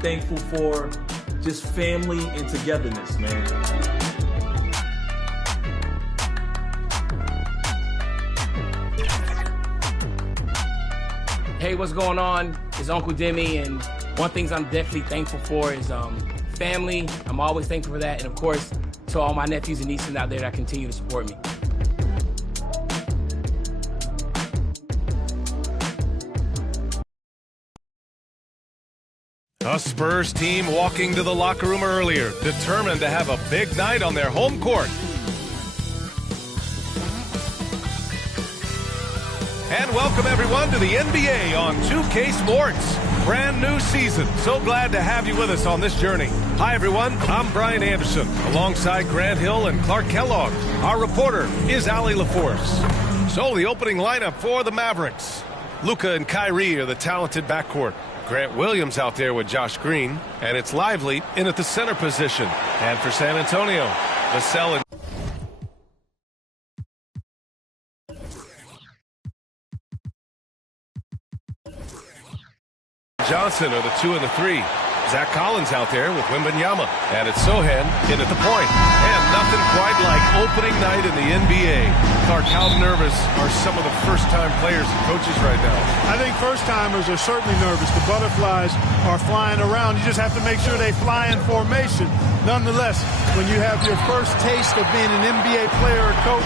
Thankful for just family and togetherness, man. Hey, what's going on? It's Uncle Demi, and one thing I'm definitely thankful for is family. I'm always thankful for that, and of course, to all my nephews and nieces out there that continue to support me. A Spurs team walking to the locker room earlier, determined to have a big night on their home court. And welcome everyone to the NBA on 2K Sports. Brand new season. So glad to have you with us on this journey. Hi everyone, I'm Brian Anderson, alongside Grant Hill and Clark Kellogg. Our reporter is Allie LaForce. So the opening lineup for the Mavericks. Luka and Kyrie are the talented backcourt. Grant Williams out there with Josh Green, and it's Lively in at the center position. And for San Antonio, Vassell and Johnson are the 2 and the 3. Zach Collins out there with Wembanyama. And it's Sochan in at the point. And nothing quite like opening night in the NBA. Clark, how nervous are some of the first-time players and coaches right now? I think first-timers are certainly nervous. The butterflies are flying around. You just have to make sure they fly in formation. Nonetheless, when you have your first taste of being an NBA player or coach,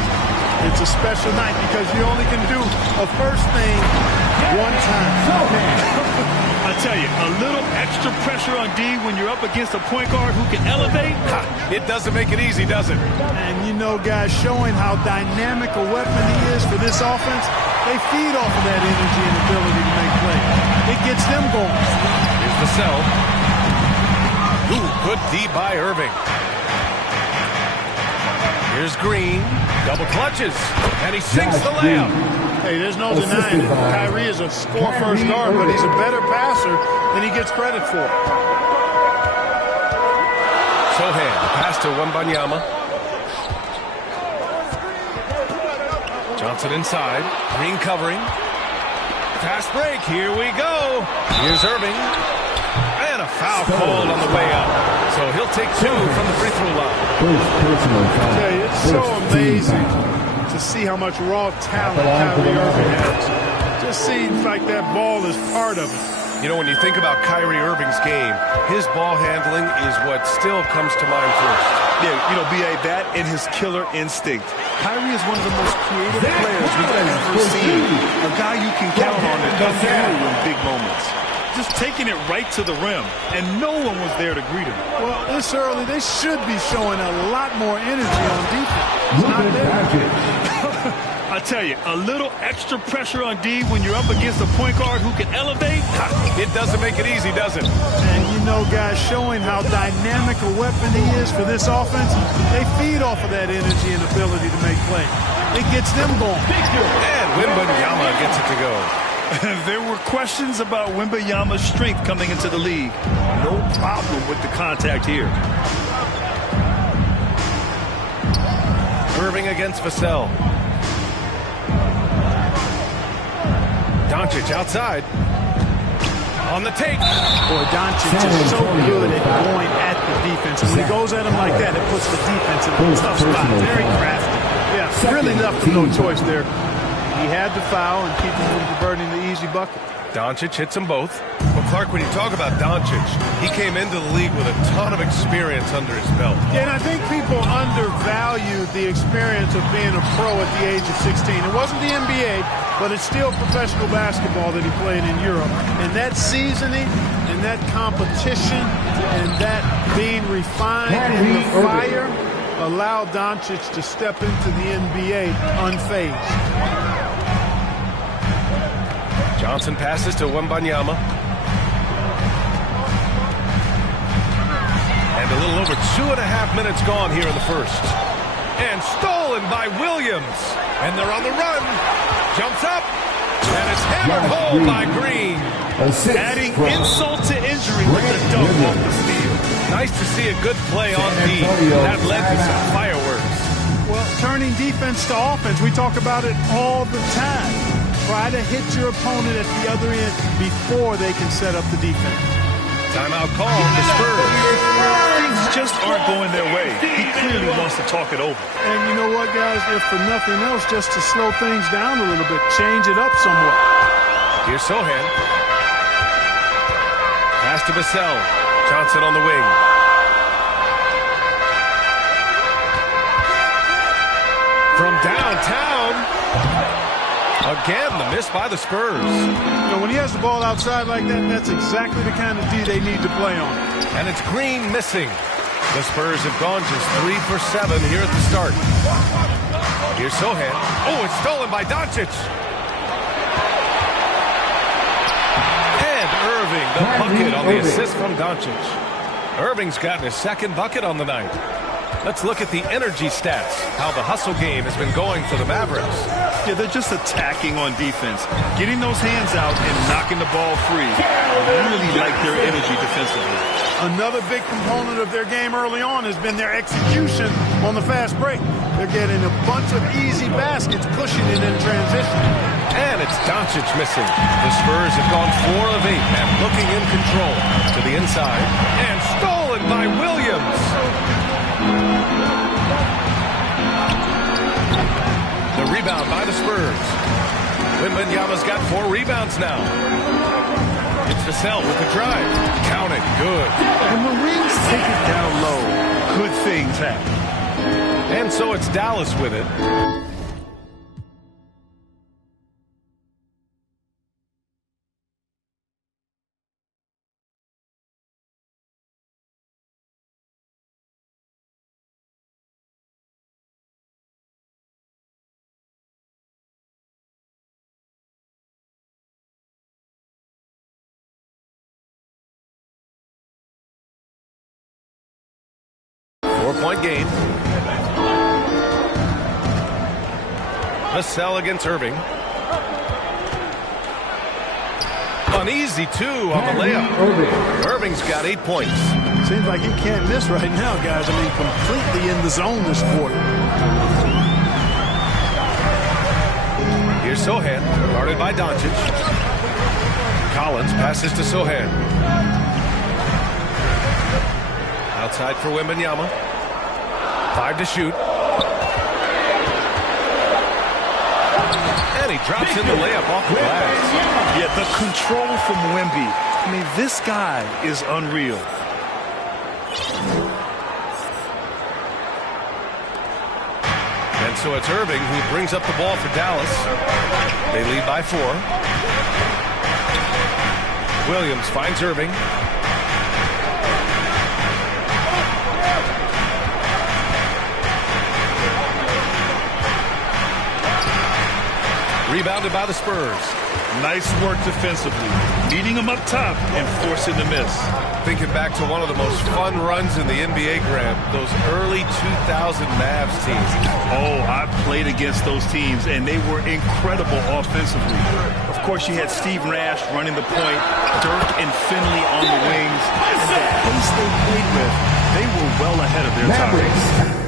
it's a special night because you only can do a first thing one time. I tell you, a little extra pressure on D when you're up against a point guard who can elevate. It doesn't make it easy, does it? And you know, guys, showing how dynamic a weapon he is for this offense, they feed off of that energy and ability to make plays. It gets them going. Here's Vassell. Ooh, good D by Irving. Here's Green. Double clutches. And he sinks the layup. Hey, there's no denying it. Kyrie is a score-first guard, but he's a better passer than he gets credit for. Sochan, pass to Wembanyama. Johnson inside. Green covering. Fast break. Here we go. Here's Irving. And a foul called on the way up. So he'll take 2 from the free throw line. I tell you, it's so amazing to see how much raw talent Kyrie Irving has. Just seems like that ball is part of it. You know, when you think about Kyrie Irving's game, his ball handling is what still comes to mind first. Yeah, you know, B.A., that and his killer instinct. Kyrie is one of the most creative players we've ever seen. A guy you can count on to come through in big moments. Just taking it right to the rim, and no one was there to greet him. Well, this early, they should be showing a lot more energy on defense. It's not there. I tell you, a little extra pressure on D when you're up against a point guard who can elevate. It doesn't make it easy, does it? And you know, guys, showing how dynamic a weapon he is for this offense, they feed off of that energy and ability to make plays. It gets them going. And Wembanyama gets it to go. There were questions about Wembanyama's strength coming into the league. No problem with the contact here. Irving against Vassell. Doncic outside. On the take. Boy, Doncic is so good at going at the defense. And when he goes at him like that, it puts the defense in a tough spot. Very crafty. Yeah, really left him no choice there. He had to foul and keep him from converting the easy bucket. Doncic hits them both. Well, Clark, when you talk about Doncic, he came into the league with a ton of experience under his belt. Yeah, and I think people undervalue the experience of being a pro at the age of 16. It wasn't the NBA, but it's still professional basketball that he played in Europe. And that seasoning and that competition and that being refined in the fire allowed Doncic to step into the NBA unfazed. Johnson passes to Wembanyama. And a little over 2.5 minutes gone here in the first. And stolen by Williams. And they're on the run. Jumps up. And it's hammered home by Green. Adding insult to injury with the dunk off the steal. Nice to see a good play on D. That led to some fireworks. Well, turning defense to offense, we talk about it all the time. Try to hit your opponent at the other end before they can set up the defense. Timeout called the Spurs. Things just aren't going their way. He clearly wants to talk it over. And you know what, guys? If for nothing else, just to slow things down a little bit, change it up somewhat. Here's Sohan. Pass to Vassell. Johnson on the wing. From downtown. Again, the miss by the Spurs. You know, when he has the ball outside like that, that's exactly the kind of D they need to play on. And it's Green missing. The Spurs have gone just 3 for 7 here at the start. Here's Sohan. Oh, it's stolen by Doncic. And Irving, the bucket on the assist from Doncic. Irving's gotten his second bucket on the night. Let's look at the energy stats, how the hustle game has been going for the Mavericks. Yeah, they're just attacking on defense, getting those hands out and knocking the ball free. I really like their energy defensively. Another big component of their game early on has been their execution on the fast break. They're getting a bunch of easy baskets, pushing it in transition. And it's Doncic missing. The Spurs have gone 4 of 8 and looking in control to the inside. And stolen by Williams. The rebound by the Spurs. Wembanyama's got 4 rebounds now. It's Vassell with the drive. Count it. Good. The Marines take it down low. Good things happen. And so it's Dallas with it. Four-point game. Vassell against Irving. An easy 2 on the layup. Irving's got 8 points. Seems like he can't miss right now, guys. I mean, completely in the zone this quarter. Here's Sohan, guarded by Doncic. Collins passes to Sohan. Outside for Wembanyama. 5 to shoot. And he drops in the layup off the glass. Yeah, the control from Wemby. I mean, this guy is unreal. And so it's Irving who brings up the ball for Dallas. They lead by 4. Williams finds Irving. Rebounded by the Spurs. Nice work defensively. Beating them up top and forcing the miss. Thinking back to one of the most fun runs in the NBA, Graham, those early 2000 Mavs teams. Oh, I played against those teams, and they were incredible offensively. Of course, you had Steve Nash running the point, Dirk and Finley on the wings, and the pace they played with, they were well ahead of their time.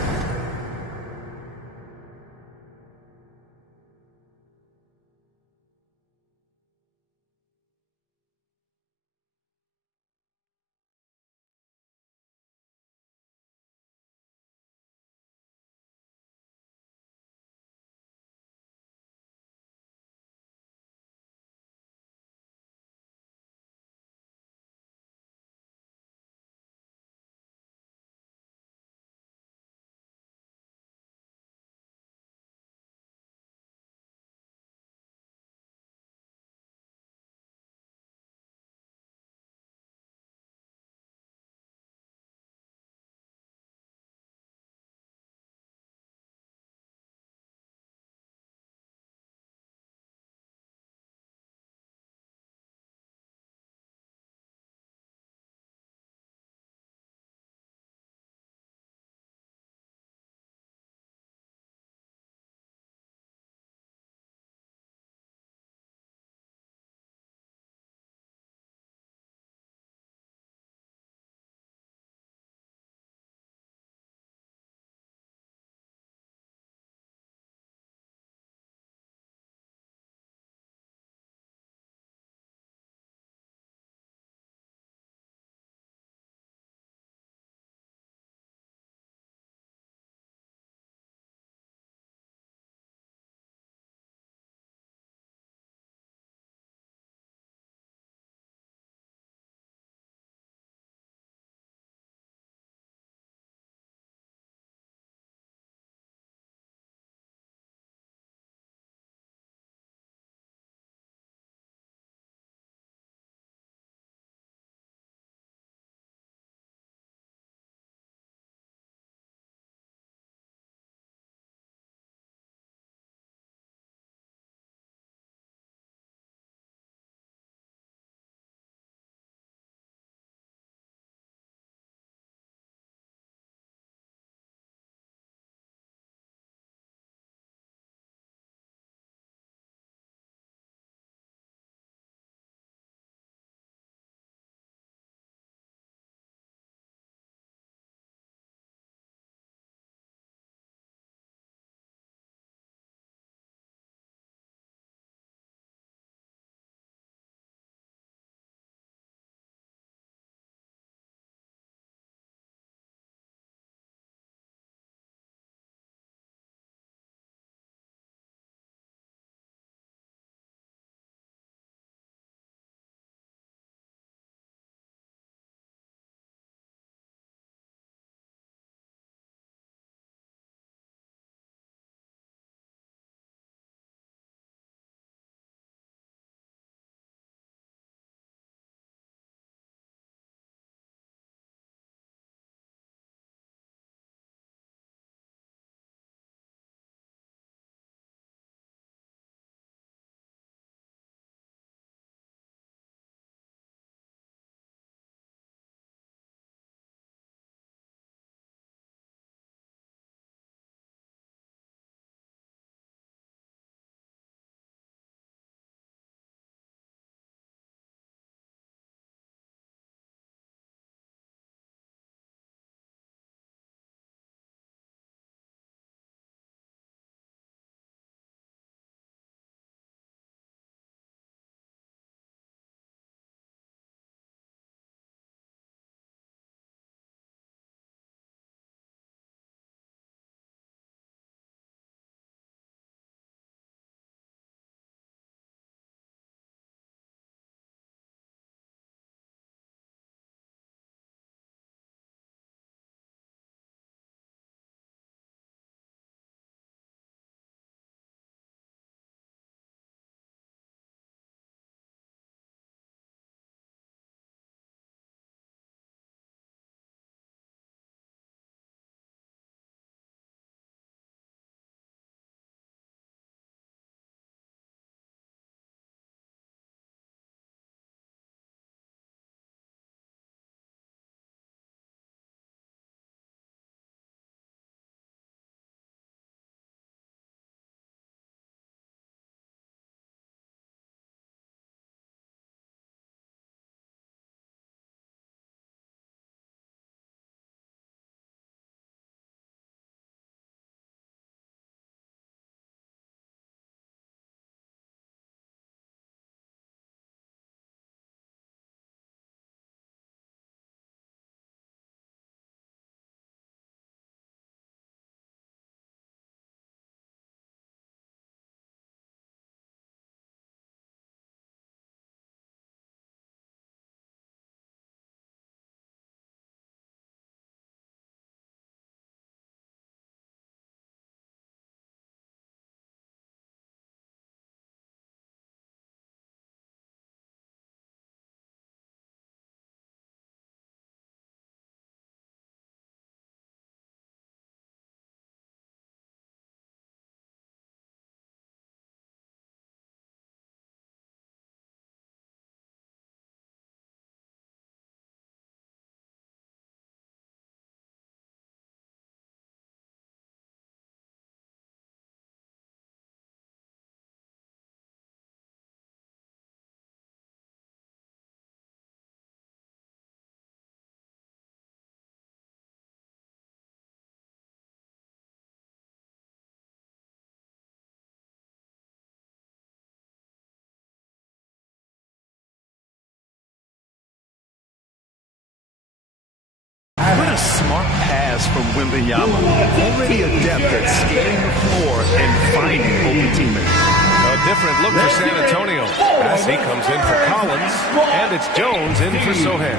from Wembanyama. Already adept at scanning the floor and finding open teammates. A different look for San Antonio as he comes in for Collins, and it's Jones in for Sohan.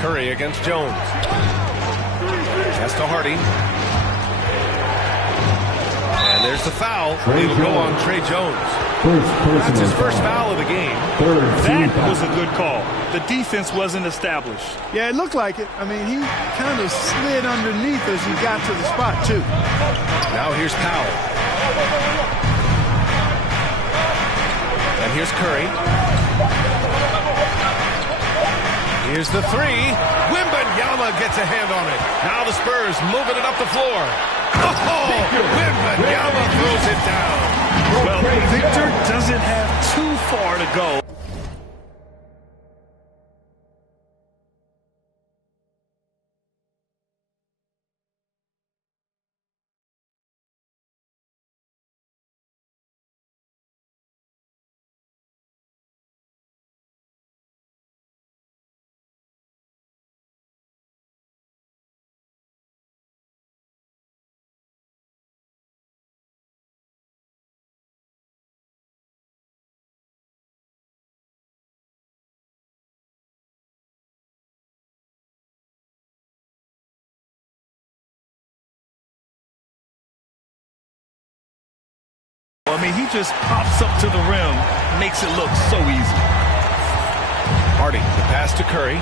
Curry against Jones. Pass to Hardy. And there's the foul. It'll go on Trey Jones. That's his first foul of the game. That was a good call. The defense wasn't established. Yeah, it looked like it. I mean, he kind of slid underneath as he got to the spot, too. Now here's Powell. And here's Curry. Here's the three. Wembanyama gets a hand on it. Now the Spurs moving it up the floor. Oh, Wembanyama throws it down. Well, Victor doesn't have too far to go. I mean, he just pops up to the rim, makes it look so easy. Hardy, the pass to Curry.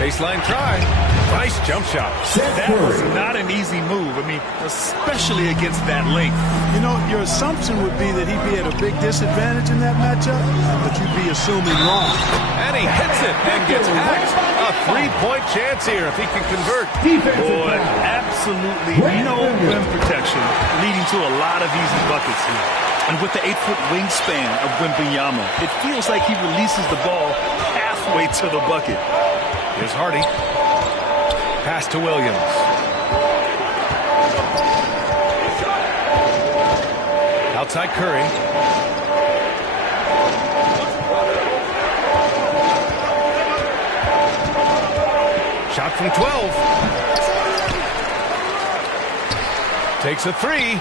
Baseline try. Nice jump shot. That was not an easy move. I mean, especially against that length. You know, your assumption would be that he'd be at a big disadvantage in that matchup, but you'd be assuming wrong. And he hits it and gets hacked. A three-point chance here if he can convert. Boy, absolutely no rim protection, leading to a lot of easy buckets here. And with the 8-foot wingspan of Wembanyama, it feels like he releases the ball halfway to the bucket. Here's Hardy. Pass to Williams. Outside Curry. Shot from 12. Takes a three.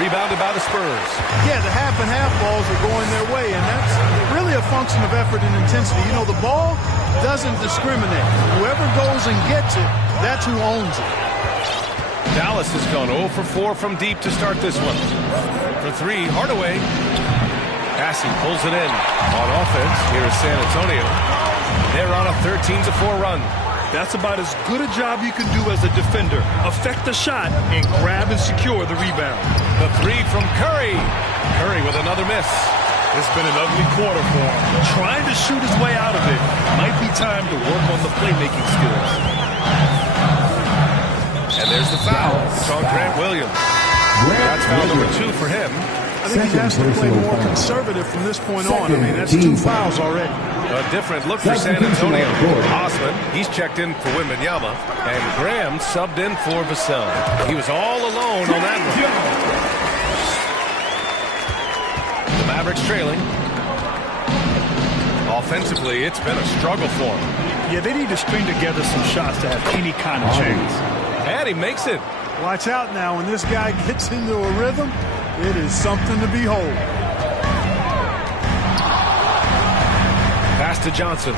Rebounded by the Spurs. Yeah, the half and half balls are going their way, and that's really a function of effort and intensity. You know, the ball doesn't discriminate. Whoever goes and gets it, that's who owns it. Dallas has gone 0 for 4 from deep to start this one. For three, Hardaway. Passing pulls it in. On offense, here is San Antonio. They're on a 13-4 run. That's about as good a job you can do as a defender. Affect the shot and grab and secure the rebound. The three from Curry. Curry with another miss. It's been an ugly quarter for him. Trying to shoot his way out of it. Might be time to work on the playmaking skills. And there's the foul. It's on Grant Williams. That's foul number 2 for him. I think he has to play more conservative from this point on. I mean, that's 2 fouls already. A different look for San Antonio. Osman, he's checked in for Wembanyama, and Graham subbed in for Vassell. He was all alone on that one. The Mavericks trailing. Offensively, it's been a struggle for him. Yeah, they need to string together some shots to have any kind of chance. And he makes it. Watch out now. When this guy gets into a rhythm, it is something to behold. Pass to Johnson.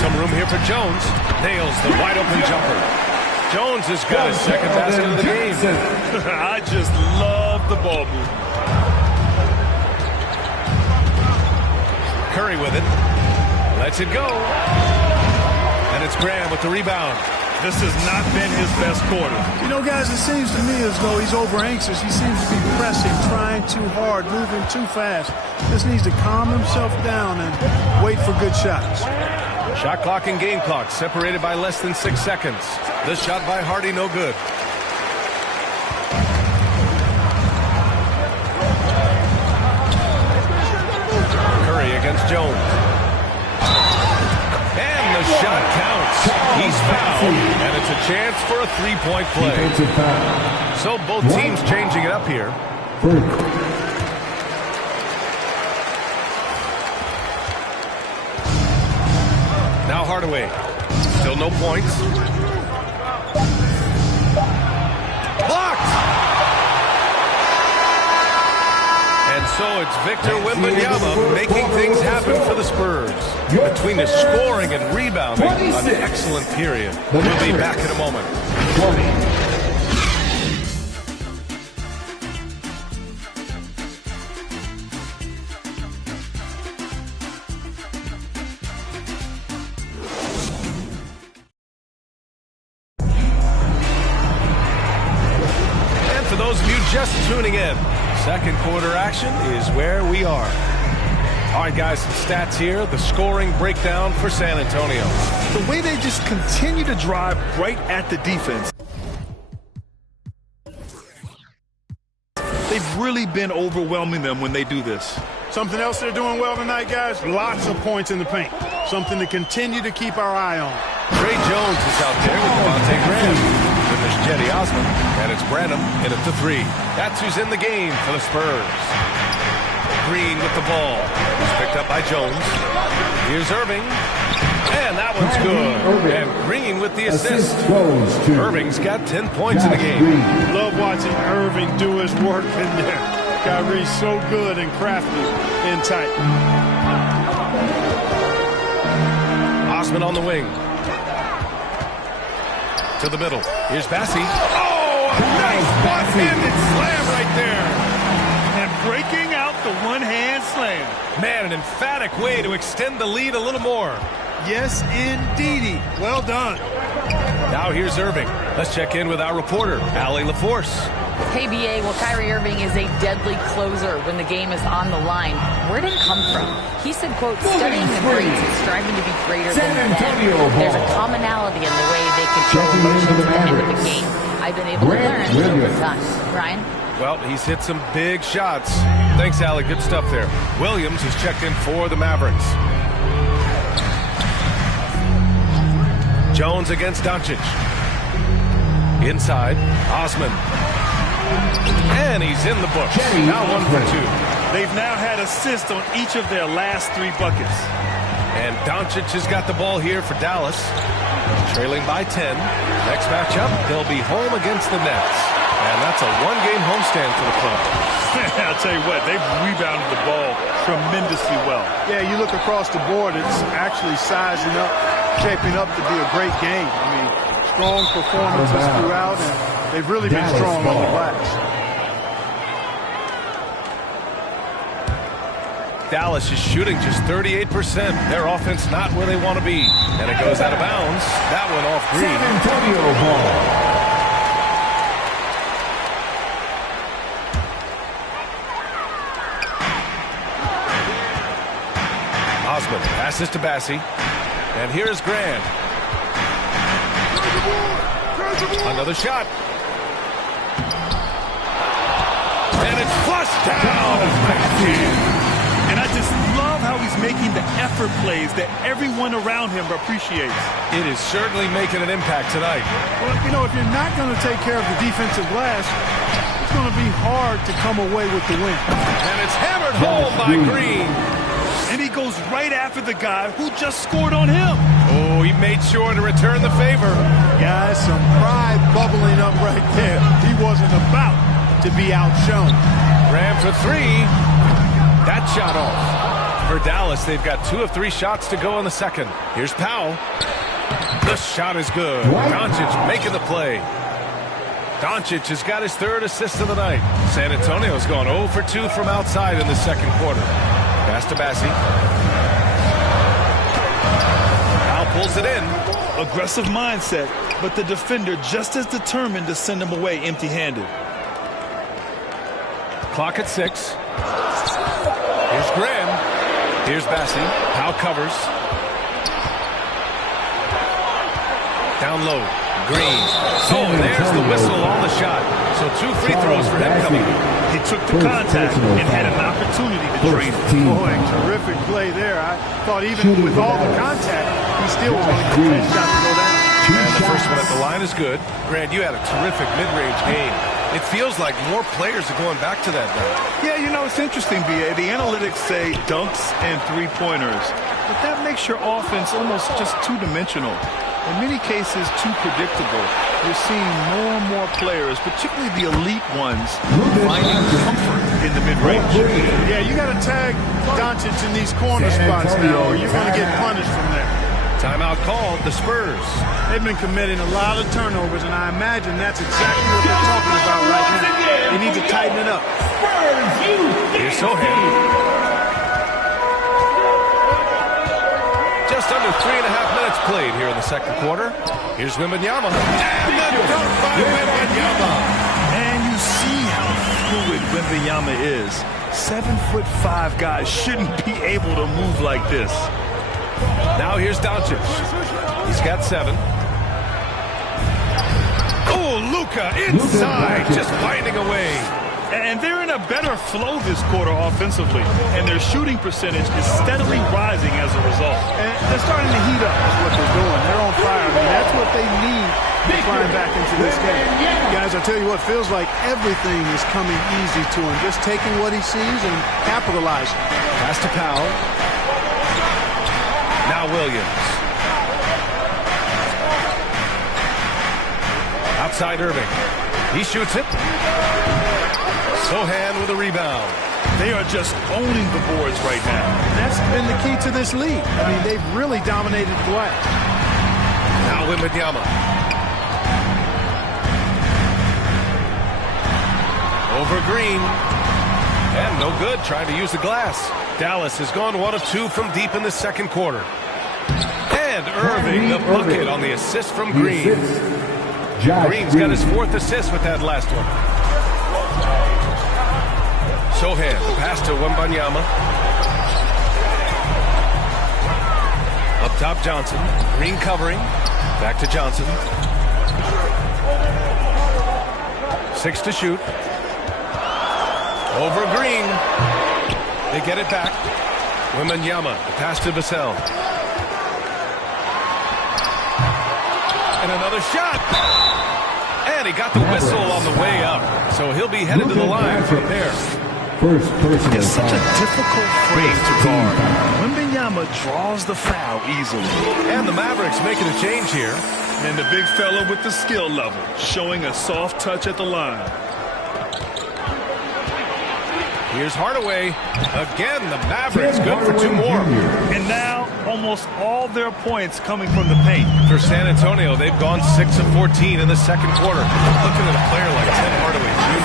Some room here for Jones. Nails the wide open jumper. Jones has got his second basket of the game. I just love the ball move. Curry with it. Lets it go. And it's Graham with the rebound. This has not been his best quarter. You know, guys, it seems to me as though he's over anxious. He seems to be pressing, trying too hard, moving too fast. Just needs to calm himself down and wait for good shots. Shot clock and game clock separated by less than 6 seconds. The shot by Hardy, no good. Curry against Jones. And the shot counts. He's fouled, and it's a chance for a three-point play. So both teams changing it up here. Hardaway. Still no points. Blocked! And so it's Victor Wembanyama making things happen for the Spurs. Between his scoring and rebounding, an excellent period. We'll be back in a moment. 20. For those of you just tuning in, second quarter action is where we are. All right, guys, some stats here. The scoring breakdown for San Antonio. The way they just continue to drive right at the defense. They've really been overwhelming them when they do this. Something else they're doing well tonight, guys, lots of points in the paint. Something to continue to keep our eye on. Trey Jones is out there with Devontae Graham. Then there's Cedi Osman, and it's Branham in at the 3. That's who's in the game for the Spurs. Green with the ball. He's picked up by Jones. Here's Irving. And that one's good. And Green with the assist. Irving's got 10 points in the game. Love watching Irving do his work in there. Kyrie's so good and crafty in tight. Osman on the wing. To the middle. Here's Bassi. Oh, a nice one-handed slam right there. And breaking out the one-hand slam. Man, an emphatic way to extend the lead a little more. Yes, indeedy. Well done. Now here's Irving. Let's check in with our reporter, Allie LaForce. Hey, BA, well, Kyrie Irving is a deadly closer when the game is on the line. Where did it come from? He said, quote, studying the greats and striving to be greater than them. There's a commonality in the way they control emotions at the end of the game. I've been able to learn over time. Ryan? Well, he's hit some big shots. Thanks, Allie. Good stuff there. Williams has checked in for the Mavericks. Jones against Doncic. Inside, Osman. And he's in the books. Now 1 for 2. They've now had assists on each of their last 3 buckets. And Doncic has got the ball here for Dallas. Trailing by 10. Next matchup, they'll be home against the Nets. And that's a one-game homestand for the club. I'll tell you what, they've rebounded the ball tremendously well. Yeah, you look across the board, it's actually sizing up, shaping up to be a great game. I mean, strong performances throughout, and they've really been strong on the glass. Dallas is shooting just 38%. Their offense not where they want to be. And it goes out of bounds. That one off Green. San Antonio ball. Osman passes to Bassi. And here's Grant. Another shot. And it's flushed down. And I just love how he's making the effort plays that everyone around him appreciates. It is certainly making an impact tonight. Well, you know, if you're not going to take care of the defensive glass, it's going to be hard to come away with the win. And it's hammered home by Green. And he goes right after the guy who just scored on him. Oh, he made sure to return the favor. Guys, some pride bubbling up right there. He wasn't about to be outshone. Graham for 3. That shot off. For Dallas, they've got 2 of 3 shots to go in the second. Here's Powell. The shot is good. Doncic making the play. Doncic has got his 3rd assist of the night. San Antonio's gone 0 for 2 from outside in the second quarter. Pass to Bassi. Powell pulls it in. Aggressive mindset, but the defender just as determined to send him away empty-handed. Clock at 6. Here's Graham. Here's Bassi. Powell covers. Down low. Green. Oh, there's the whistle on the shot. So 2 free throws for him coming. He took the contact and had an opportunity to drain it. Boy, terrific play there. I thought even with all the contact, he still was going to get that shot to go down. And the first one at the line is good. Grant, you had a terrific mid-range game. It feels like more players are going back to that now. Yeah, you know, it's interesting, B.A. The analytics say dunks and 3-pointers but that makes your offense almost just two-dimensional. In many cases, too predictable. You're seeing more and more players, particularly the elite ones, finding comfort in the mid-range. Yeah, you got to tag Doncic in these corner spots now, or you're going to get punished from there. Timeout called, the Spurs. They've been committing a lot of turnovers, and I imagine that's exactly what they're talking about right now. They need to tighten it up. Here's Sohan. Just under 3.5 minutes played here in the second quarter. Here's Wembanyama. And the dunk by Wembanyama. And you see how fluid Wembanyama is. 7'5" guys shouldn't be able to move like this. Now here's Doncic. He's got 7. Oh, Luka inside, just finding a way. And they're in a better flow this quarter offensively, and their shooting percentage is steadily rising as a result. And they're starting to heat up is what they're doing. They're on fire. I mean, that's what they need to climb back into this game. Guys, I'll tell you what, feels like everything is coming easy to him. Just taking what he sees and capitalizing. Pass to Powell. Now Williams. Outside Irving. He shoots it. Sohan with a rebound. They are just owning the boards right now. That's been the key to this league. I mean, they've really dominated the glass. Now Wembanyama. Over Green. And no good, trying to use the glass. Dallas has gone 1 of 2 from deep in the second quarter. And Irving, the bucket on the assist from Green. Green's got his 4th assist with that last one. Sohan, the pass to Wembanyama. Up top, Johnson. Green covering. Back to Johnson. 6 to shoot. Over Green. They get it back. Wembanyama, the pass to Vassell. And another shot. And he got the whistle on the way up. So he'll be headed to the line from there. It's such a difficult frame to guard. Wembanyama draws the foul easily. And the Mavericks making a change here. And the big fella with the skill level, showing a soft touch at the line. Here's Hardaway. Again, the Mavericks good for 2 more. And now, almost all their points coming from the paint. For San Antonio, they've gone 6 of 14 in the second quarter. Looking at a player like Tim Hardaway Jr.,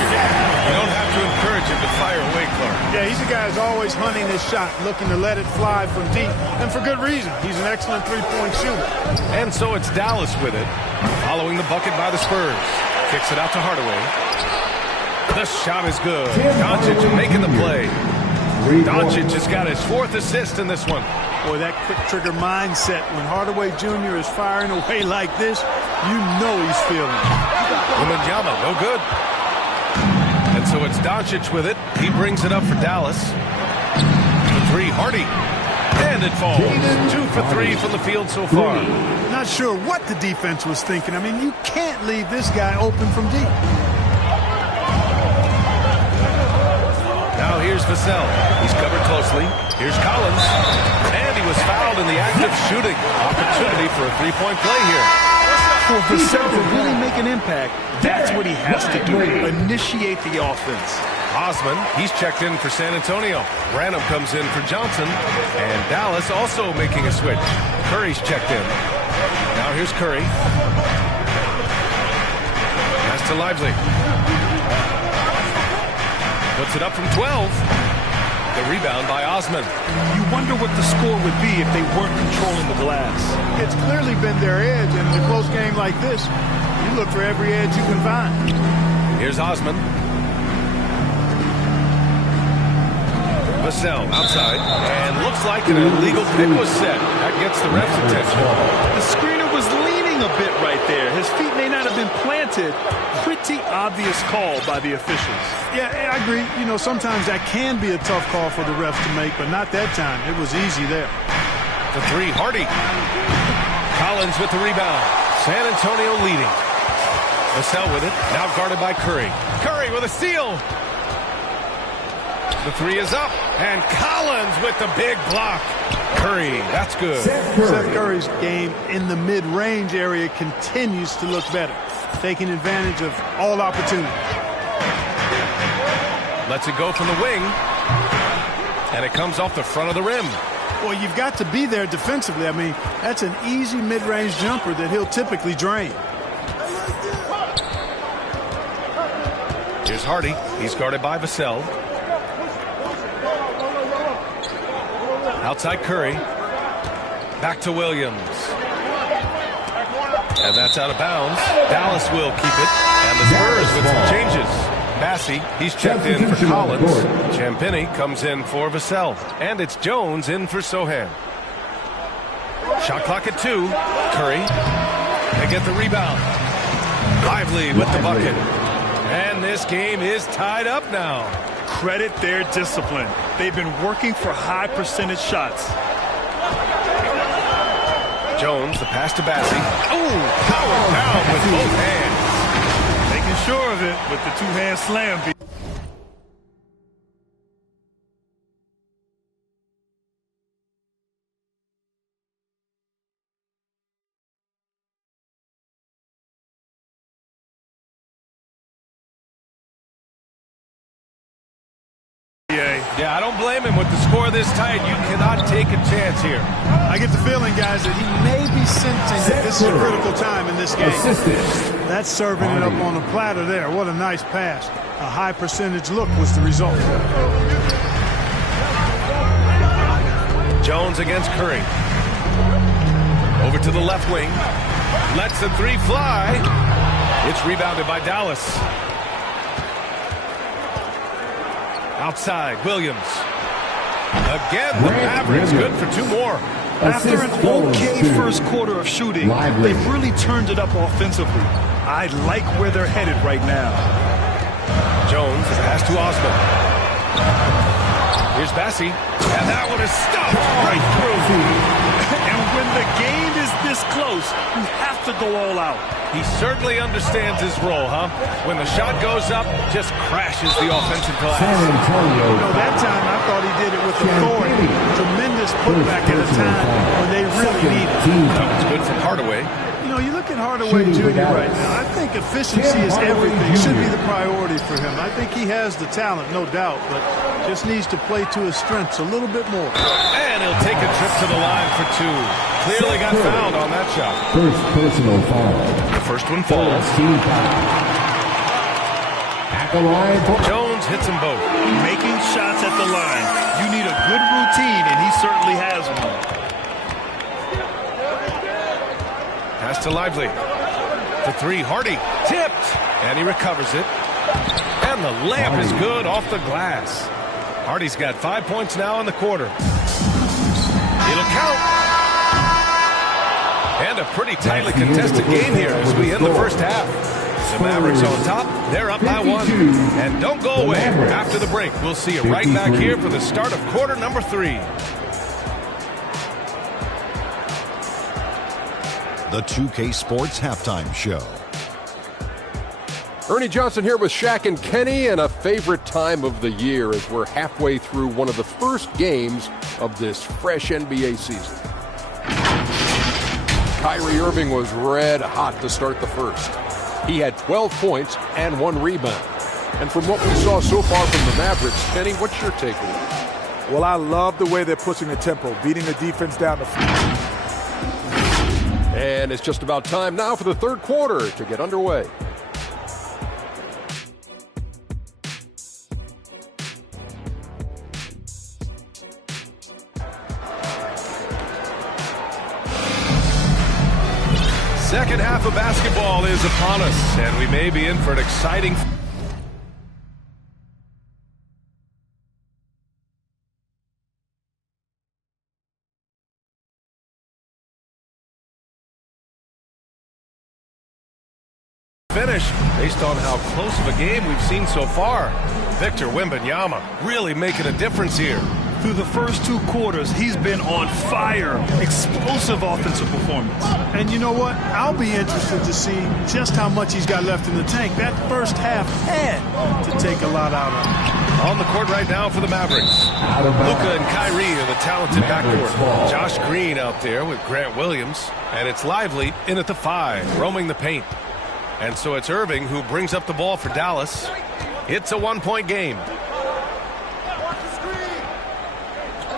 you don't have to encourage him to fire away, Clark. Yeah, he's a guy who's always hunting his shot, looking to let it fly from deep. And for good reason. He's an excellent three-point shooter. And so it's Dallas with it, following the bucket by the Spurs. Kicks it out to Hardaway. The shot is good. Doncic making the play. Doncic has got his 4th assist in this one. Boy, that quick trigger mindset when Hardaway Jr. is firing away like this, you know he's feeling it. Wembanyama, no good. And so it's Doncic with it. He brings it up for Dallas. The 3, Hardy. And it falls. 2 for 3 from the field so far. Not sure what the defense was thinking. I mean, you can't leave this guy open from deep. Now here's Vassell. He's covered closely. Here's Collins. And he was fouled in the act of shooting. Opportunity for a 3-point play here. For Vassell to really make an impact, that's what he has to do. Initiate the offense. Osman, he's checked in for San Antonio. Branham comes in for Johnson. And Dallas also making a switch. Curry's checked in. Now here's Curry. Pass to Lively. Puts it up from 12. The rebound by Osman. You wonder what the score would be if they weren't controlling the glass. It's clearly been their edge, and in a close game like this, you look for every edge you can find. Here's Osman. Vassell outside, and looks like an illegal pick was set. That gets the ref's attention. The screener was leaning a bit right there. His feet may not have been planted. Pretty obvious call by the officials. Yeah, I agree. You know, sometimes that can be a tough call for the refs to make, but not that time. It was easy there. The 3, Hardy. Collins with the rebound. San Antonio leading. Vassell with it. Now guarded by Curry. Curry with a steal. The three is up, and Collins with the big block. Curry, that's good. Seth Curry's game in the mid-range area continues to look better, taking advantage of all opportunities. Lets it go from the wing, and it comes off the front of the rim. Well, you've got to be there defensively. I mean, that's an easy mid-range jumper that he'll typically drain. Here's Hardy. He's guarded by Vassell. Outside Curry. Back to Williams. And that's out of bounds. Dallas will keep it. And the Spurs with some changes. Massey, he's checked in for Collins. Champagnie comes in for Vassell. And it's Jones in for Sohan. Shot clock at 2. Curry. They get the rebound. Lively with the bucket. And this game is tied up now. Credit their discipline. They've been working for high percentage shots. Jones, the pass to Bassey. Oh, power down with both hands. Making sure of it with the two-hand slam. Yeah, I don't blame him with the score this tight. You cannot take a chance here. I get the feeling, guys, that he may be sensing that this is a critical time in this game. That's serving it up on a platter there. What a nice pass. A high percentage look was the result. Jones against Curry. Over to the left wing. Lets the three fly. It's rebounded by Dallas. Outside, Williams. Again, the Mavericks good for 2 more. After an okay first quarter of shooting, they've really turned it up offensively. I like where they're headed right now. Jones, the pass to Osman. Here's Bassey. And that one is stopped right through. And when the game is this close, you have to go all out. He certainly understands his role, huh? When the shot goes up, just crashes the offensive glass. That time I thought he did it with authority. Tremendous putback at a time when they really need it. That was good from Hardaway. You know, you look at Hardaway Jr. right now, I think efficiency is everything. It should be the priority for him. I think he has the talent, no doubt, but just needs to play to his strengths a little bit more. And he'll take a trip to the line for 2. Clearly got fouled on that shot. First personal foul. The first one falls. Jones hits them both. Making shots at the line. You need a good routine, and he certainly has one. Pass to Lively. The 3, Hardy. Tipped. And he recovers it. And the layup is good off the glass. Hardy's got 5 points now in the quarter. It'll count. And a pretty tightly contested game here as we end the first half. The Mavericks on top. They're up by 1. And don't go away. After the break, we'll see you right back here for the start of quarter number 3. The 2K Sports Halftime Show. Ernie Johnson here with Shaq and Kenny, and a favorite time of the year as we're halfway through one of the first games of this fresh NBA season. Kyrie Irving was red hot to start the first. He had 12 points and 1 rebound. And from what we saw so far from the Mavericks, Kenny, what's your takeaway? Well, I love the way they're pushing the tempo, beating the defense down the field. And it's just about time now for the third quarter to get underway. Second half of basketball is upon us, and we may be in for an exciting finish based on how close of a game we've seen so far. Victor Wembanyama really making a difference here. Through the first 2 quarters, he's been on fire. Explosive offensive performance. And you know what? I'll be interested to see just how much he's got left in the tank. That first half had to take a lot out of him. On the court right now for the Mavericks. Luka and Kyrie are the talented backcourt. Josh Green out there with Grant Williams. And it's Lively in at the 5, roaming the paint. And so it's Irving who brings up the ball for Dallas. It's a 1-point game.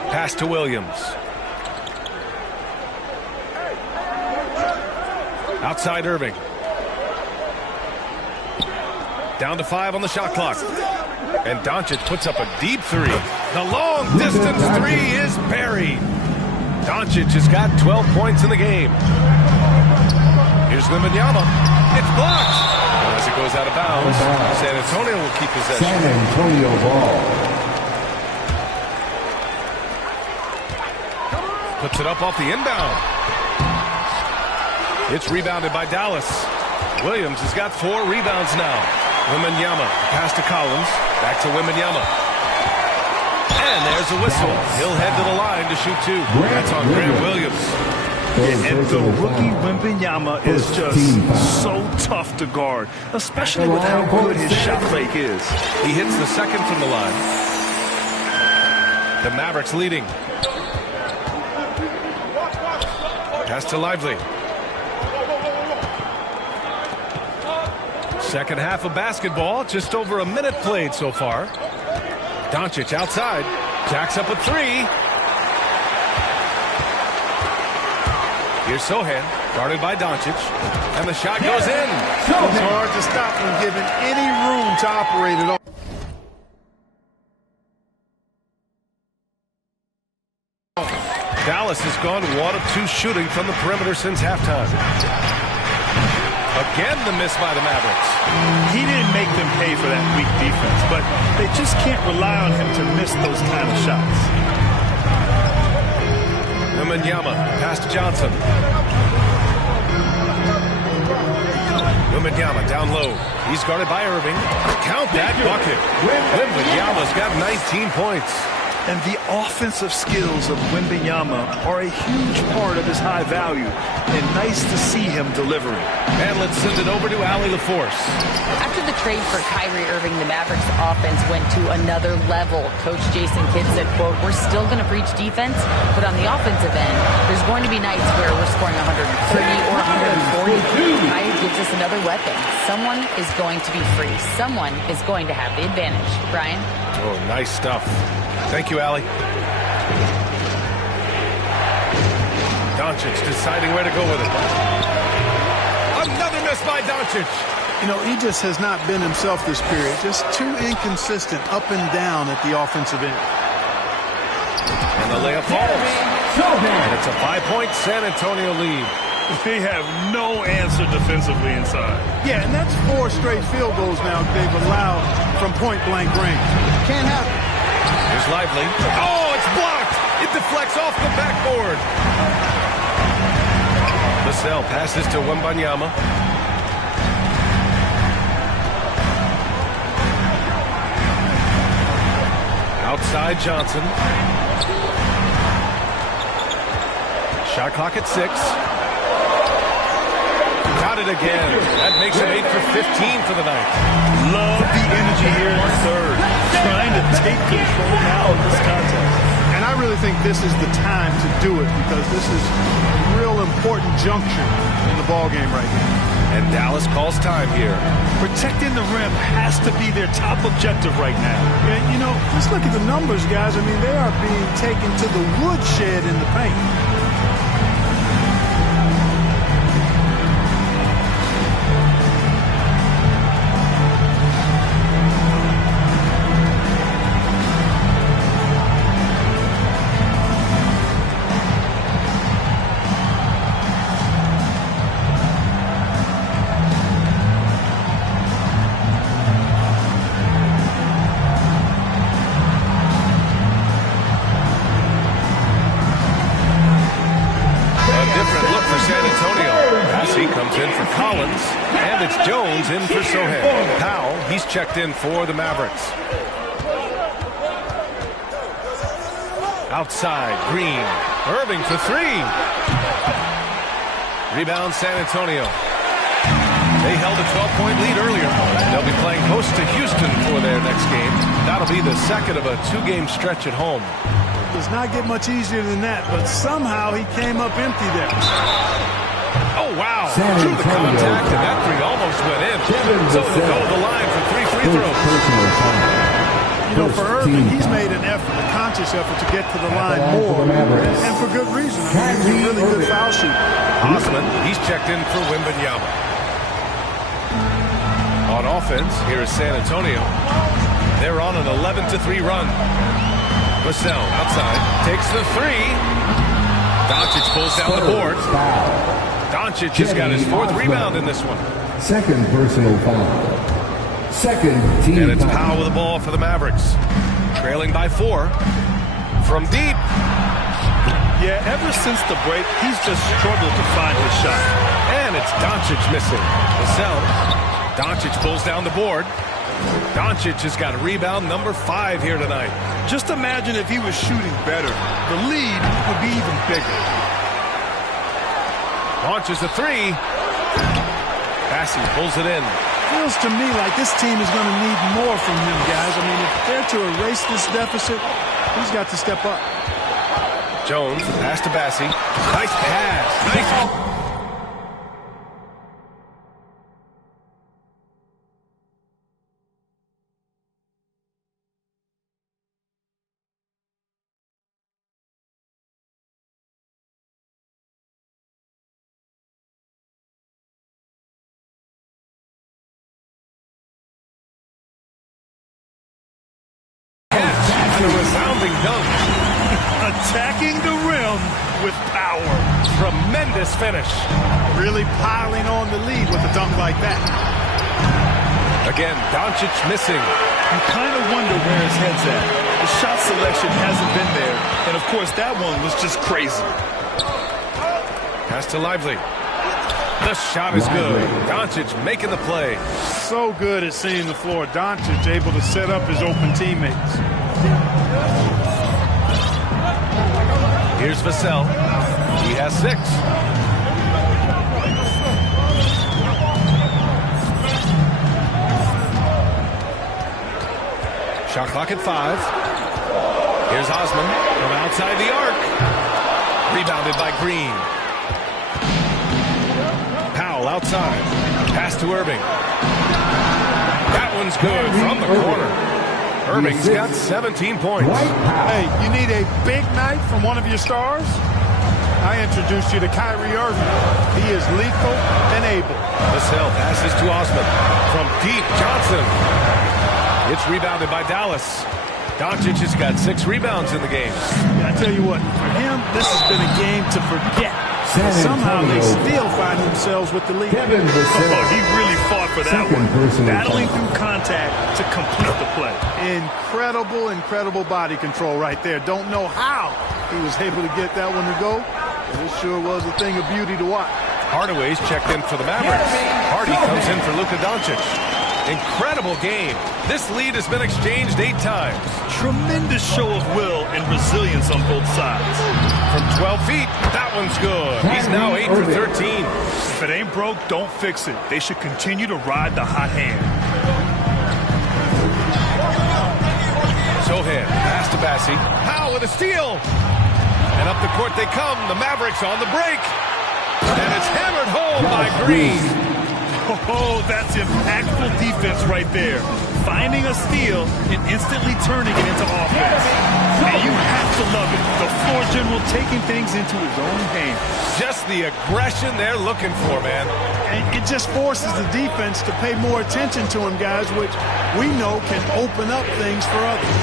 Pass to Williams. Outside Irving. Down to 5 on the shot clock. And Doncic puts up a deep 3. The long distance 3 is buried. Doncic has got 12 points in the game. Here's Wembanyama. It's blocked. And as it goes out of bounds, San Antonio will keep possession. San Antonio ball. Puts it up off the inbound. It's rebounded by Dallas. Williams has got 4 rebounds now. Wembanyama, pass to Collins, back to Wembanyama. And there's a whistle. He'll head to the line to shoot 2. That's on Grant Williams. And the rookie Wembanyama is just so tough to guard, especially with how good his shot fake is. He hits the second from the line. The Mavericks leading. Pass to Lively. Second half of basketball, just over a minute played so far. Doncic outside, jacks up a 3. Here's Sohan, guarded by Doncic, and the shot goes in. It's hard to stop when given any room to operate at all. Dallas has gone 1 of 2 shooting from the perimeter since halftime. Again, the miss by the Mavericks. He didn't make them pay for that weak defense, but they just can't rely on him to miss those kind of shots. Wembanyama, pass to Johnson. Wembanyama down low. He's guarded by Irving. Count that bucket. Wembanyama's got 19 points. And the offensive skills of Wembanyama are a huge part of his high value. And nice to see him delivering. And let's send it over to Allie LaForce. After the trade for Kyrie Irving, the Mavericks offense went to another level. Coach Jason Kidd said, quote, "We're still going to preach defense, but on the offensive end, there's going to be nights where we're scoring 130 or 140. Kyrie gives us another weapon. Someone is going to be free. Someone is going to have the advantage." Brian? Oh, nice stuff. Thank you, Allie. Doncic deciding where to go with it. Another miss by Doncic. You know, he just has not been himself this period. Just too inconsistent up and down at the offensive end. And the layup falls. And it's a 5-point San Antonio lead. They have no answer defensively inside. Yeah, and that's 4 straight field goals now they've allowed from point-blank range. Can't happen. Here's Lively. Oh, it's blocked. It deflects off the backboard. Vassell passes to Wembanyama. Outside Johnson. Shot clock at 6. Got it again. That makes it 8 for 15 for the night. Love the energy here in the third. Trying to take control now of this contest. And I really think this is the time to do it because this is a real important juncture in the ballgame right now. And Dallas calls time here. Protecting the rim has to be their top objective right now. And, you know, just look at the numbers, guys. I mean, they are being taken to the woodshed in the paint. In for Sohan. Powell, he's checked in for the Mavericks. Outside, Green. Irving for 3. Rebound, San Antonio. They held a 12-point lead earlier. They'll be playing host to Houston for their next game. That'll be the second of a 2-game stretch at home. Does not get much easier than that, but somehow he came up empty there. Oh, wow. Through the contact, and that three almost went in. So they'll go to the line for 3 free throws. You know, for Irving, he's made an effort, a conscious effort to get to the line more, and for good reason. I mean, he's a really good foul shooter. Osman, he's checked in for Wembanyama. On offense, here is San Antonio. They're on an 11-3 run. Vassell outside, takes the three. Doncic pulls down the board. Doncic has got his 4th rebound in this one. Second personal foul. Second team And it's foul. Powell with the ball for the Mavericks. Trailing by 4. From deep. Yeah, ever since the break, he's just struggled to find his shot. And it's Doncic missing. Vassell. Doncic pulls down the board. Doncic has got rebound number 5 here tonight. Just imagine if he was shooting better. The lead would be even bigger. Launches a 3. Bassey pulls it in. Feels to me like this team is going to need more from him, guys. I mean, if they're to erase this deficit, he's got to step up. Jones, pass to Bassey. Nice pass. Nice. And a resounding dunk. Attacking the rim with power. Tremendous finish. Really piling on the lead with a dunk like that. Again, Doncic missing. You kind of wonder where his head's at. The shot selection hasn't been there. And, of course, that one was just crazy. Pass to Lively. The shot is good. Doncic making the play. So good at seeing the floor. Doncic able to set up his open teammates. Here's Vassell. He has 6. Shot clock at 5. Here's Osman from outside the arc. Rebounded by Green. Powell outside. Pass to Irving. That one's good from the corner. Irving's got 17 points. Hey, you need a big night from one of your stars? I introduced you to Kyrie Irving. He is lethal and able. Vassell passes to Osman. From deep, Johnson. It's rebounded by Dallas. Doncic has got 6 rebounds in the game. I tell you what, for him, this has been a game to forget. Somehow they still find themselves with the lead. He really fought for that one. Battling through contact to complete the play. Incredible body control right there. Don't know how he was able to get that one to go. But it sure was a thing of beauty to watch. Hardaway's checked in for the Mavericks. Hardy comes in for Luka Doncic. Incredible game. This lead has been exchanged 8 times. Tremendous show of will and resilience on both sides. From 12 feet, that one's good. He's now 8 for 13. If it ain't broke, don't fix it. They should continue to ride the hot hand. Sohan, pass to Bassey. Powell with a steal. And up the court they come. The Mavericks on the break. And it's hammered home by Green. Oh, that's impactful defense right there. Finding a steal and instantly turning it into offense. And you have to love it. The floor general taking things into his own hands. Just the aggression they're looking for, man. And it just forces the defense to pay more attention to him, guys, which we know can open up things for others.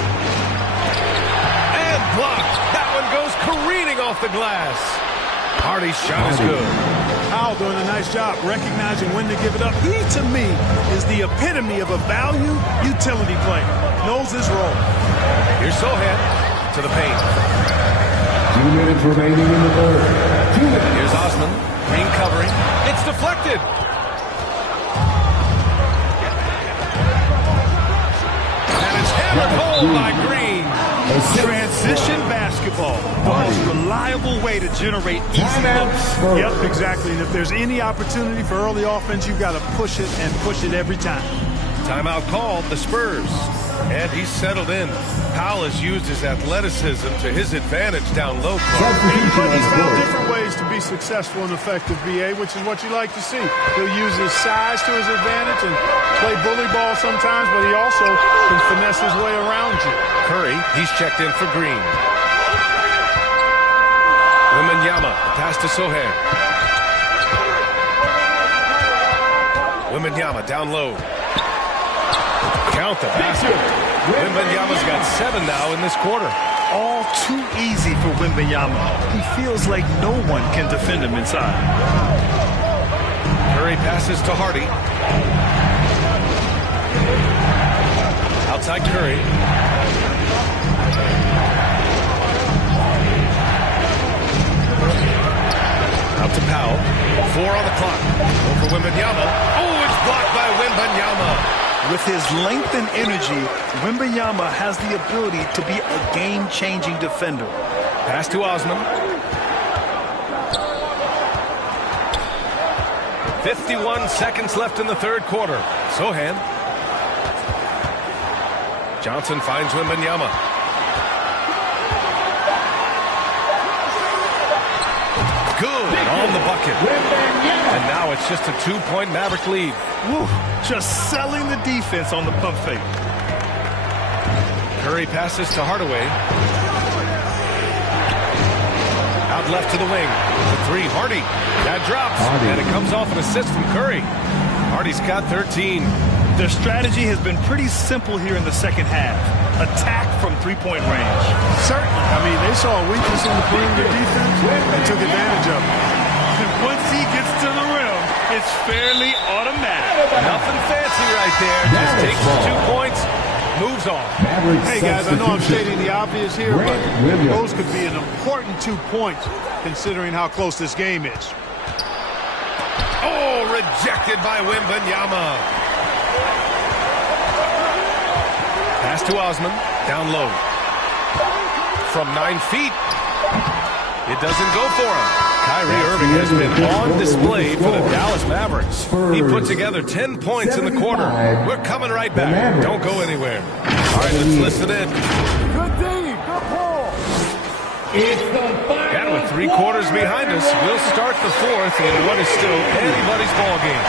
And blocked. That one goes careening off the glass. Hardy's shot is good. Powell doing a nice job recognizing when to give it up. He, to me, is the epitome of a value utility player. Knows his role. Here's Sohan to the paint. 2 minutes remaining in the third. 2 minutes. Here's Osman. Green covering. It's deflected. And it's hammered home by Green. Transition basket. basketball, the most reliable way to generate easy looks. Yep, exactly. And if there's any opportunity for early offense, you've got to push it and push it every time. Timeout called, the Spurs. And he's settled in. Powell has used his athleticism to his advantage down low. He's found different ways to be successful and effective, BA, which is what you like to see. He'll use his size to his advantage and play bully ball sometimes, but he also can finesse his way around you. Curry, he's checked in for Green. Wembanyama, pass to Sohan. Wembanyama down low. Count the basket. Wembanyama's got 7 now in this quarter. All too easy for Wembanyama. He feels like no one can defend him inside. Curry passes to Hardy. Outside Curry. Out to Powell. 4 on the clock. Over Wembanyama. Oh, it's blocked by Wembanyama. With his length and energy, Wembanyama has the ability to be a game-changing defender. Pass to Osman. 51 seconds left in the third quarter. Sohan. Johnson finds Wembanyama. Good on the bucket. And now it's just a 2-point Maverick lead. Woo, just selling the defense on the pump fake. Curry passes to Hardaway. Out left to the wing. The 3, Hardy. That drops. And it comes off an assist from Curry. Hardy's got 13. Their strategy has been pretty simple here in the second half. Attack from 3-point range. Certainly. I mean, they saw a weakness in the perimeter defense and took advantage of it. And once he gets to the rim, it's fairly automatic. Nothing fancy right there. Just takes the 2 points, moves on. Hey, guys, I know I'm stating the obvious here, but those could be an important 2 points considering how close this game is. Oh, rejected by Wembanyama. Pass to Osman, down low. From 9 feet. It doesn't go for him. Kyrie Irving has been on display for the Dallas Mavericks. He put together 10 points in the quarter. We're coming right back. Don't go anywhere. All right, let's listen in. And with 3 quarters behind us, we'll start the fourth in what is still anybody's ball game.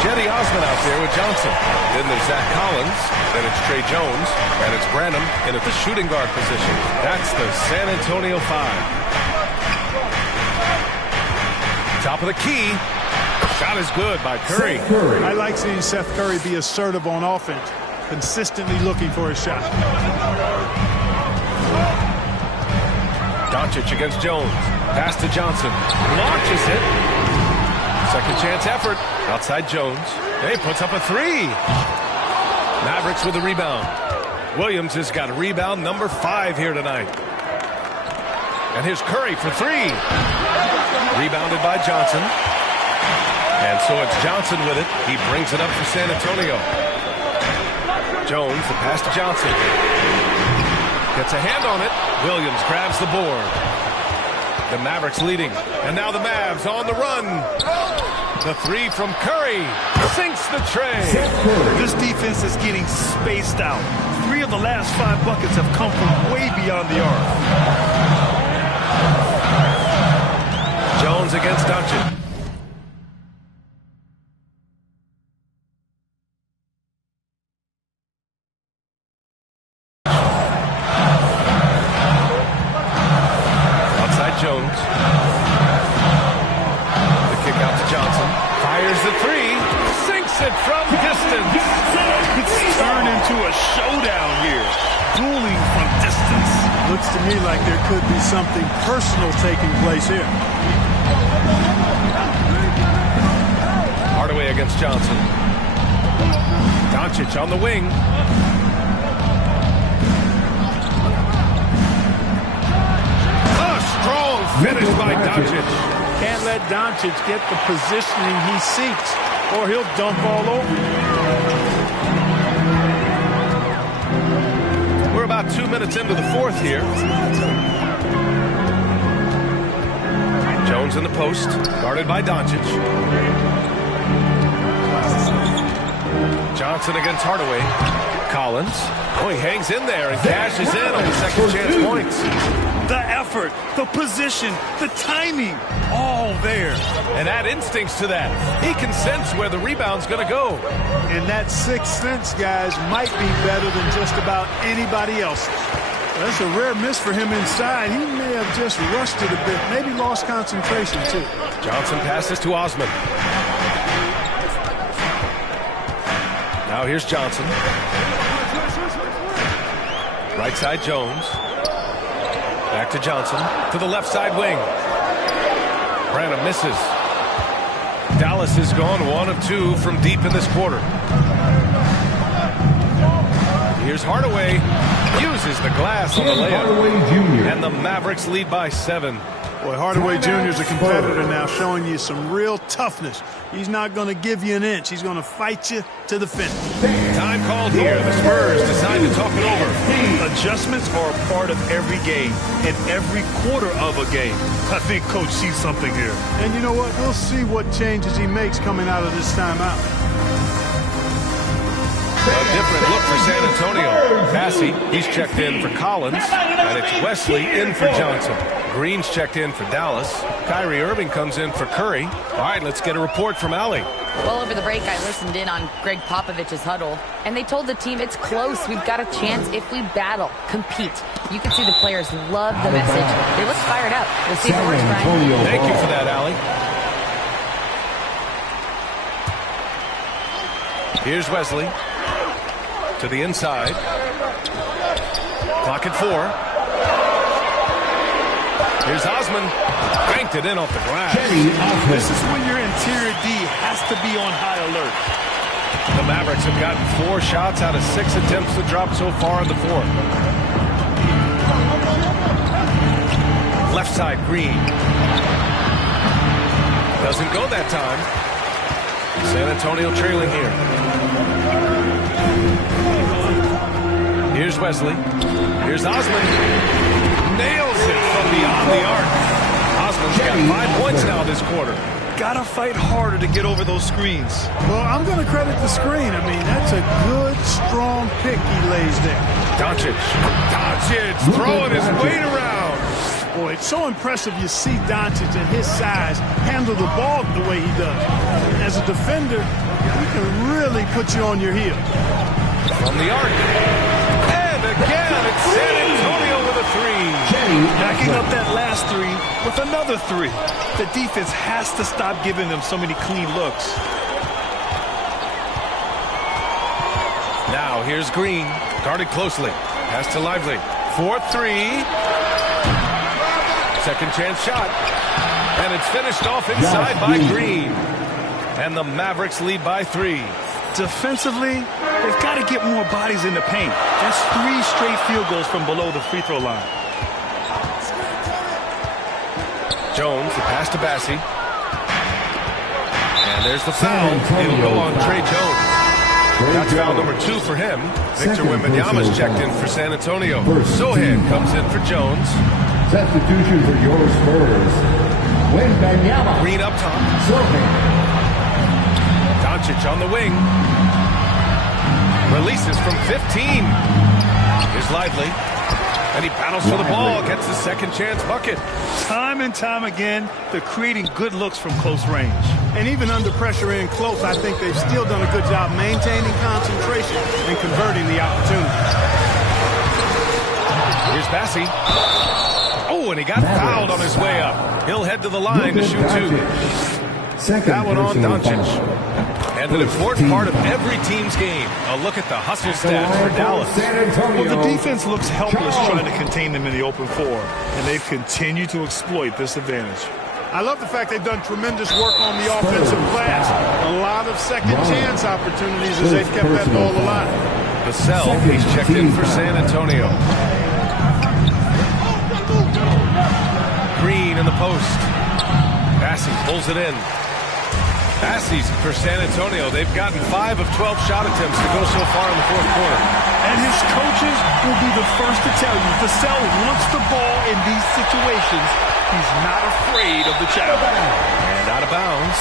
Cedi Osman out there with Johnson. Then there's Zach Collins. Then it's Trey Jones. And it's Branham in at the shooting guard position. That's the San Antonio 5. Top of the key. Shot is good by Curry. I like seeing Seth Curry be assertive on offense, consistently looking for a shot. Doncic against Jones. Pass to Johnson. Launches it. Second chance effort. Outside Jones. He puts up a 3. Mavericks with the rebound. Williams has got rebound number 5 here tonight. And here's Curry for 3. Rebounded by Johnson. And so it's Johnson with it. He brings it up for San Antonio. Jones, the pass to Johnson. Gets a hand on it. Williams grabs the board. The Mavericks leading. And now the Mavs on the run. The 3 from Curry. Sinks the tray. This defense is getting spaced out. 3 of the last 5 buckets have come from way beyond the arc. Jones against Doncic. Outside Jones. The kick out to Johnson. Fires the 3. Sinks it from distance. It's turned into a showdown here. Dueling from distance. Looks to me like there could be something personal taking place here. Hardaway against Johnson. Doncic on the wing. A strong finish by Doncic. Can't let Doncic get the positioning he seeks, or he'll dump all over. We're about 2 minutes into the fourth here. Jones in the post, guarded by Doncic. Johnson against Hardaway. Collins. Oh, he hangs in there and cashes in on the second chance points. The effort, the position, the timing, all there. And add instincts to that. He can sense where the rebound's going to go. And that sixth sense, guys, might be better than just about anybody else's. That's a rare miss for him inside. He may have just rushed it a bit, maybe lost concentration too. Johnson passes to Osman. Now here's Johnson. Right side Jones. Back to Johnson. To the left side wing. Branham misses. Dallas has gone 1 of 2 from deep in this quarter. Here's Hardaway. Uses the glass on the layup. And the Mavericks lead by 7. Boy, Hardaway Jr. is a competitor now, showing you some real toughness. He's not going to give you an inch. He's going to fight you to the finish. Time called here. The Spurs decide to talk it over. Adjustments are a part of every game and every quarter of a game. I think Coach sees something here. And you know what? We'll see what changes he makes coming out of this timeout. A different look for San Antonio. Passy, he's checked in for Collins, and it's Wesley in for Johnson. Green's checked in for Dallas. Kyrie Irving comes in for Curry. All right, let's get a report from Allie. Well, over the break, I listened in on Greg Popovich's huddle, and they told the team it's close. We've got a chance if we battle, compete. You can see the players love the message. They look fired up. We'll see if it works, Brian. Thank you for that, Allie. Here's Wesley. To the inside. Clock at 4. Here's Osman. Banked it in off the glass. This is when your interior D has to be on high alert. The Mavericks have gotten 4 shots out of 6 attempts to drop so far in the fourth. Left side, Green. Doesn't go that time. San Antonio trailing here. Here's Wesley. Here's Osman. Nails it from beyond the arc. Osman's got 5 points now this quarter. Gotta fight harder to get over those screens. Well, I'm going to credit the screen. I mean, that's a good, strong pick he lays there. Doncic throwing his weight around. Boy, it's so impressive you see Doncic at his size handle the ball the way he does. As a defender, he can really put you on your heel. From the arc. And again, it's San Antonio with a 3. Backing up that last 3 with another 3. The defense has to stop giving them so many clean looks. Now here's Green. Guarded closely. Pass to Lively. 4-3. Second chance shot. And it's finished off inside by Green. And the Mavericks lead by 3. Defensively, they've got to get more bodies in the paint. That's 3 straight field goals from below the free throw line. Jones, the pass to Bassey. And there's the foul. It'll go on Trey Jones. That's foul number 2 for him. Victor Wembanyama's checked in for San Antonio. Sohan comes in for Jones. Substitution for your Spurs. Wembanyama. Green up top. Sohan. Doncic on the wing. Releases from 15. Here's Lively. And he battles for the ball, gets the second chance bucket. Time and time again, they're creating good looks from close range. And even under pressure in close, I think they've still done a good job maintaining concentration and converting the opportunity. Here's Bassey. Oh, and he got fouled on his way up. He'll head to the line to shoot 2. That one on Doncic. And an important part of every team's game. A look at the hustle stats for Dallas. Well, the defense looks helpless trying to contain them in the open floor, and they've continued to exploit this advantage. I love the fact they've done tremendous work on the offensive glass. A lot of second chance opportunities as they've kept that ball alive. Vassell, he's checked in for San Antonio. Green in the post. Bassey pulls it in. Bassey's for San Antonio. They've gotten 5 of 12 shot attempts to go so far in the fourth quarter. And his coaches will be the first to tell you Vassell wants the ball in these situations He's not afraid of the challenge. And out of bounds.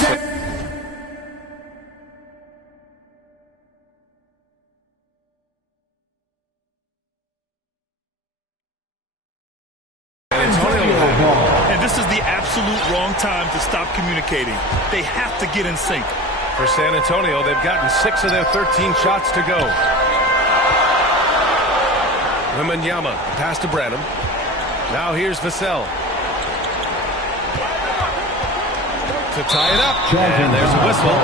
And this is the absolute wrong time to stop communicating. They have to get in sync. For San Antonio, they've gotten 6 of their 13 shots to go. Wembanyama, pass to Branham. Now here's Vassell. To tie it up. And there's a whistle.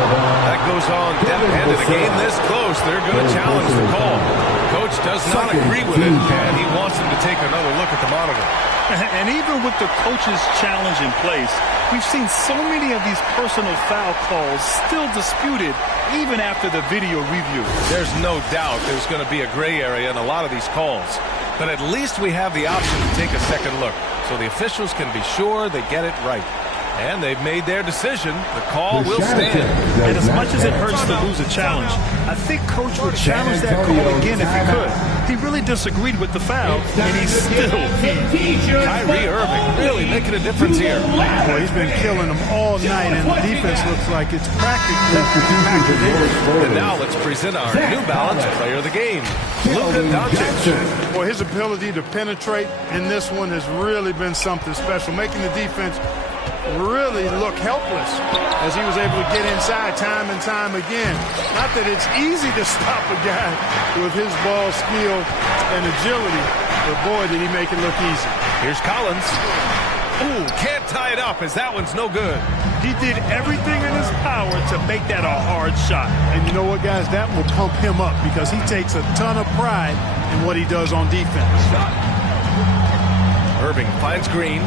That goes on dead-handed. A game this close, they're going to challenge the call. Coach does not agree with it, and he wants them to take another look at the monitor. And even with the coach's challenge in place, we've seen so many of these personal foul calls still disputed even after the video review. There's no doubt there's going to be a gray area in a lot of these calls. But at least we have the option to take a second look, so the officials can be sure they get it right. And they've made their decision. The call will stand. And as much as it hurts to lose a challenge, I think Coach would challenge that call again if he could. He really disagreed with the foul, and he's still Kyrie Irving really making a difference here. Boy, he's been killing them all night, and the defense looks like it's practically packed in. And now let's present our New Balance Player of the Game, Luka Doncic. Boy, his ability to penetrate in this one has really been something special, making the defense really look helpless as he was able to get inside time and time again. Not that it's easy to stop a guy with his ball skill and agility, but boy, did he make it look easy. Here's Collins. Ooh, can't tie it up as that one's no good. He did everything in his power to make that a hard shot. And you know what, guys? That will pump him up because he takes a ton of pride in what he does on defense. Irving finds Green.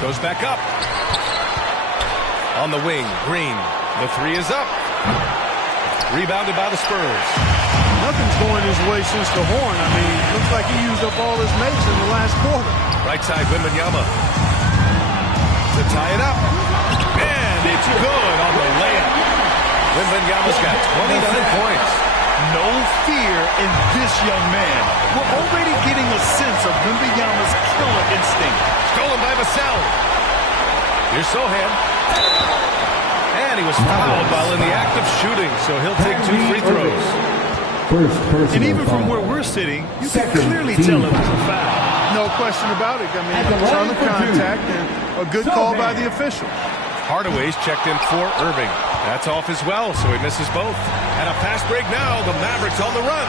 Goes back up. On the wing, Green. The three is up. Rebounded by the Spurs. Nothing's going his way since the horn. I mean, looks like he used up all his mates in the last quarter. Right side, Wembanyama. To tie it up. And it's good on the layup. Wembanyama's got 29 points. No fear in this young man. We're already getting a sense of Wembanyama's killer instinct. Stolen by Vassell. Here's Sohan. And he was fouled while in the act of shooting, so he'll take 2 free throws. And even from where we're sitting, you can clearly tell it was a foul. No question about it. I mean, a ton of contact and a good call by the official. Hardaway's checked in for Irving. That's off as well, so he misses both. And a fast break now. The Mavericks on the run.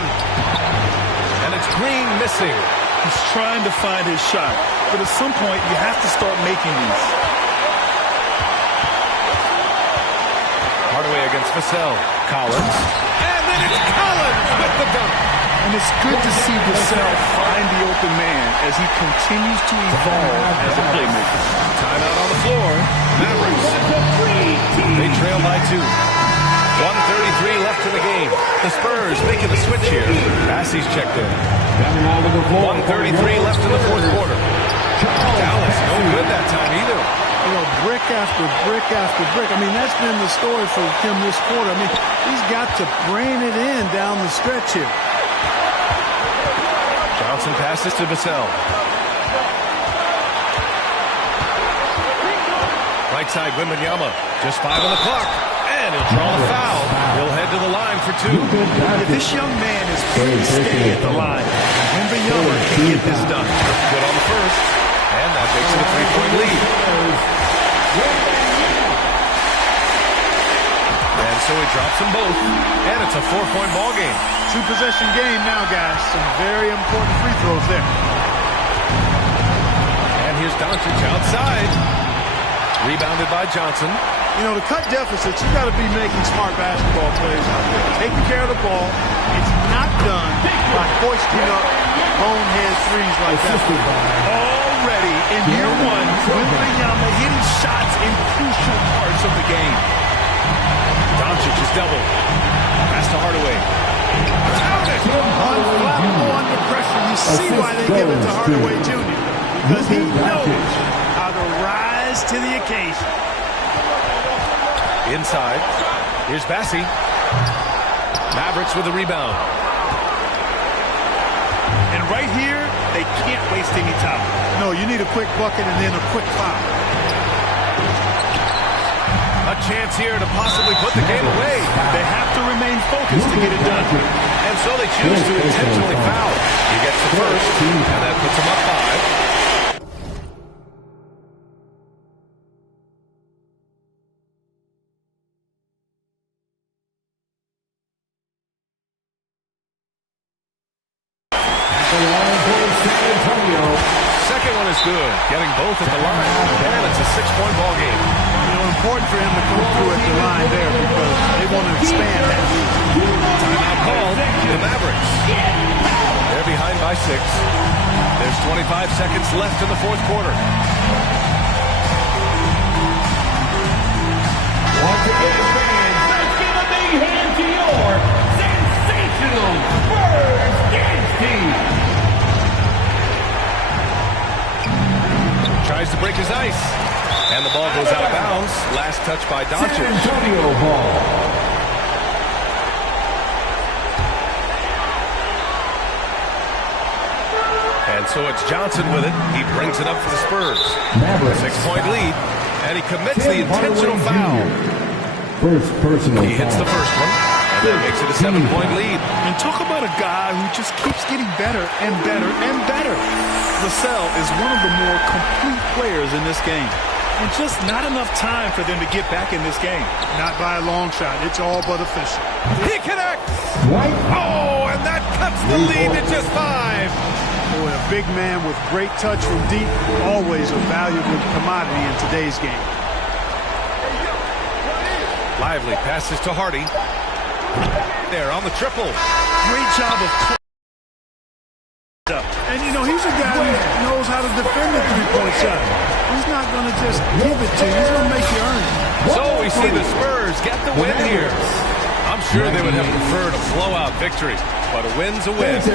And it's Green missing. He's trying to find his shot, but at some point you have to start making these. Hardaway against Vassell. Collins. And then it's Collins with the dunk. And it's good to see Vassell find the open man as he continues to evolve as a playmaker. Timeout on the floor. Mavericks. They trail by 2. 1:33 left in the game. The Spurs making the switch here. Bassey's checked in. 1:33 left in the fourth quarter. Dallas, no good that time either. You know, brick after brick after brick. I mean, that's been the story for him this quarter. I mean, he's got to brain it in down the stretch here. Johnson passes to Vassell. Right side, Wembanyama. Just 5 on the clock. And he'll draw the foul. He'll head to the line for 2. This young man is pretty steady at the line. Wembanyama can get this done. Good on the first. And that makes it a 3-point lead. And so he drops them both. And it's a 4-point ball game. 2-possession game now, guys. Some very important free throws there. And here's Doncic outside. Rebounded by Johnson. You know, to cut deficits, you got to be making smart basketball plays out there. Taking care of the ball. It's not done by hoisting up bonehead threes like that. Already in year 1, Wembanyama hitting shots in crucial parts of the game. Doncic is doubled. Pass to Hardaway. Unflappable under pressure. You see why they give it to Hardaway Jr. Because he knows how to rise to the occasion. Inside. Here's Bassey. Mavericks with the rebound. And right here, they can't waste any time. No, you need a quick bucket and then a quick foul. A chance here to possibly put the game away. They have to remain focused to get it done. And so they choose to intentionally foul. He gets the first, and that puts him up 5. Second one is good, getting both at the line, and it's a 6-point ball game. Important for him to come through at the line there because they want to expand that lead. Timeout called, the Mavericks. They're behind by 6. There's 25 seconds left in the fourth quarter. Once again, fans, let's give a big hand to your sensational Spurs dance team. Tries to break his ice. And the ball goes out of bounds. Last touch by Doncic. San Antonio ball. And so it's Johnson with it. He brings it up for the Spurs. 6-point lead. And he commits the intentional foul. First personal He hits the first one. And that makes it a 7-point lead. And talk about a guy who just keeps getting better and better and better. Vassell is one of the more complete players in this game. And just not enough time for them to get back in this game. Not by a long shot. It's all but official. He connects. Oh, and that cuts the lead to just 5. Boy, a big man with great touch from deep, always a valuable commodity in today's game. Lively passes to Hardy. There on the triple. Great job of... And, you know, he's a guy who knows how to defend the three-point shot. He's not going to just give it to you. He's going to make you earn it. So we see the Spurs get the win here. I'm sure they would have preferred a blowout victory, but a win's a win. It's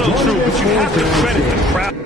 so true, but you have to credit the crowd.